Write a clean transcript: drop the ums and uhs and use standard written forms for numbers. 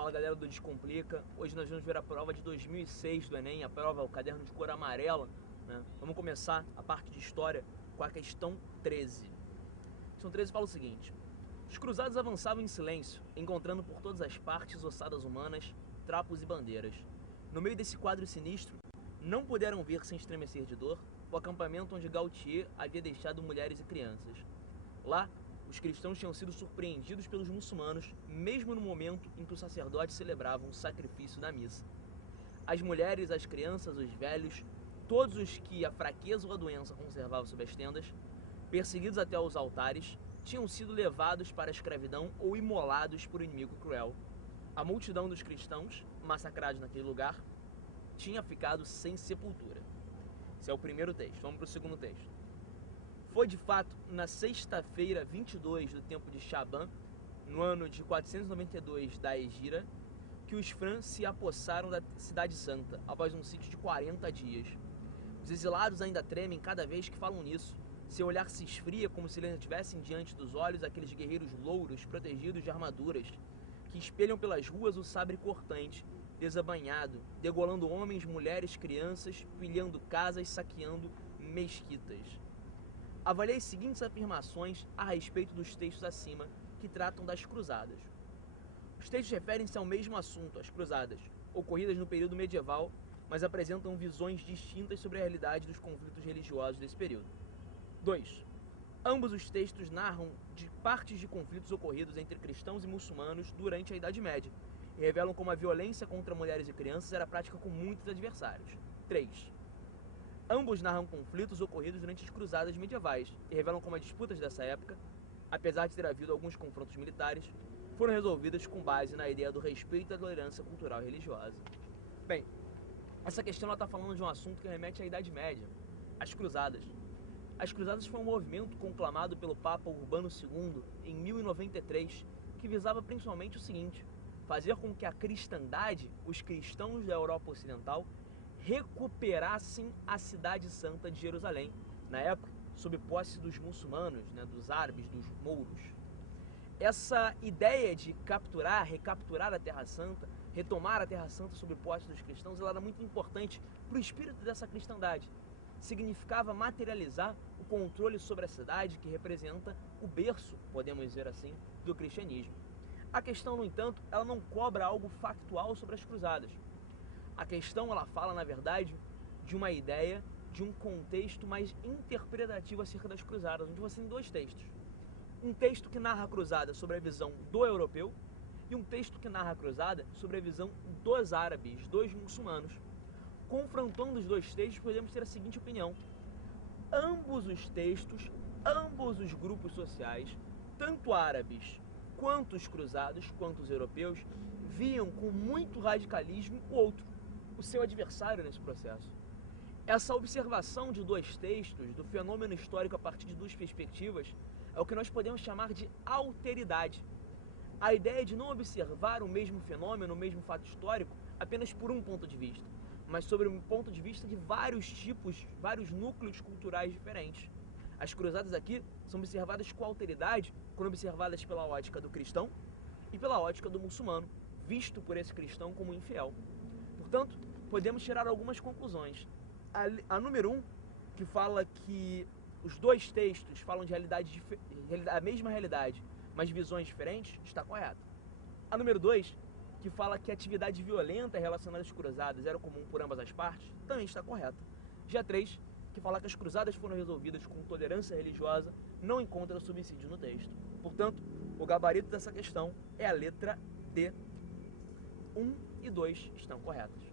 Fala galera do Descomplica, hoje nós vamos ver a prova de 2006 do Enem, a prova, o caderno de cor amarela, né? Vamos começar a parte de história com a questão 13. A questão 13 fala o seguinte: os cruzados avançavam em silêncio, encontrando por todas as partes ossadas humanas, trapos e bandeiras. No meio desse quadro sinistro, não puderam ver sem estremecer de dor o acampamento onde Gautier havia deixado mulheres e crianças. Lá, os cristãos tinham sido surpreendidos pelos muçulmanos, mesmo no momento em que os sacerdotes celebravam o sacrifício da missa. As mulheres, as crianças, os velhos, todos os que a fraqueza ou a doença conservavam sob as tendas, perseguidos até aos altares, tinham sido levados para a escravidão ou imolados por um inimigo cruel. A multidão dos cristãos, massacrados naquele lugar, tinha ficado sem sepultura. Esse é o primeiro texto. Vamos para o segundo texto. Foi de fato na sexta-feira 22 do tempo de Shaban, no ano de 492 da Hegira, que os Frãs se apossaram da cidade santa, após um sítio de 40 dias. Os exilados ainda tremem cada vez que falam nisso. Seu olhar se esfria como se eles tivessem diante dos olhos aqueles guerreiros louros protegidos de armaduras, que espelham pelas ruas o sabre cortante, desabanhado, degolando homens, mulheres, crianças, pilhando casas, saqueando mesquitas. Avaliei as seguintes afirmações a respeito dos textos acima, que tratam das cruzadas. Os textos referem-se ao mesmo assunto, as cruzadas, ocorridas no período medieval, mas apresentam visões distintas sobre a realidade dos conflitos religiosos desse período. 2. Ambos os textos narram de partes de conflitos ocorridos entre cristãos e muçulmanos durante a Idade Média, e revelam como a violência contra mulheres e crianças era prática com muitos adversários. 3. Ambos narram conflitos ocorridos durante as cruzadas medievais e revelam como as disputas dessa época, apesar de ter havido alguns confrontos militares, foram resolvidas com base na ideia do respeito à tolerância cultural e religiosa. Bem, essa questão está falando de um assunto que remete à Idade Média, as cruzadas. As cruzadas foi um movimento conclamado pelo Papa Urbano II em 1093, que visava principalmente o seguinte: fazer com que a cristandade, os cristãos da Europa Ocidental, recuperassem a cidade santa de Jerusalém, na época sob posse dos muçulmanos, dos árabes, dos mouros. Essa ideia de recapturar a Terra Santa, retomar a Terra Santa sob posse dos cristãos, ela era muito importante para o espírito dessa cristandade. Significava materializar o controle sobre a cidade, que representa o berço, podemos dizer assim, do cristianismo. A questão, no entanto, ela não cobra algo factual sobre as cruzadas. A questão, ela fala, na verdade, de uma ideia, de um contexto mais interpretativo acerca das cruzadas, onde você tem dois textos. Um texto que narra a cruzada sobre a visão do europeu e um texto que narra a cruzada sobre a visão dos árabes, dos muçulmanos. Confrontando os dois textos, podemos ter a seguinte opinião: ambos os textos, ambos os grupos sociais, tanto árabes quanto os cruzados, quanto os europeus, viam com muito radicalismo o outro, o seu adversário nesse processo. Essa observação de dois textos, do fenômeno histórico a partir de duas perspectivas, é o que nós podemos chamar de alteridade. A ideia de não observar o mesmo fenômeno, o mesmo fato histórico, apenas por um ponto de vista, mas sobre um ponto de vista de vários tipos, vários núcleos culturais diferentes. As cruzadas aqui são observadas com alteridade quando observadas pela ótica do cristão e pela ótica do muçulmano, visto por esse cristão como infiel. Portanto, podemos tirar algumas conclusões. A número 1, que fala que os dois textos falam de a mesma realidade, mas visões diferentes, está correta. A número 2, que fala que a atividade violenta relacionada às cruzadas era comum por ambas as partes, também está correta. Já 3, que fala que as cruzadas foram resolvidas com tolerância religiosa, não encontra subsídio no texto. Portanto, o gabarito dessa questão é a letra D. 1 e 2 estão corretas.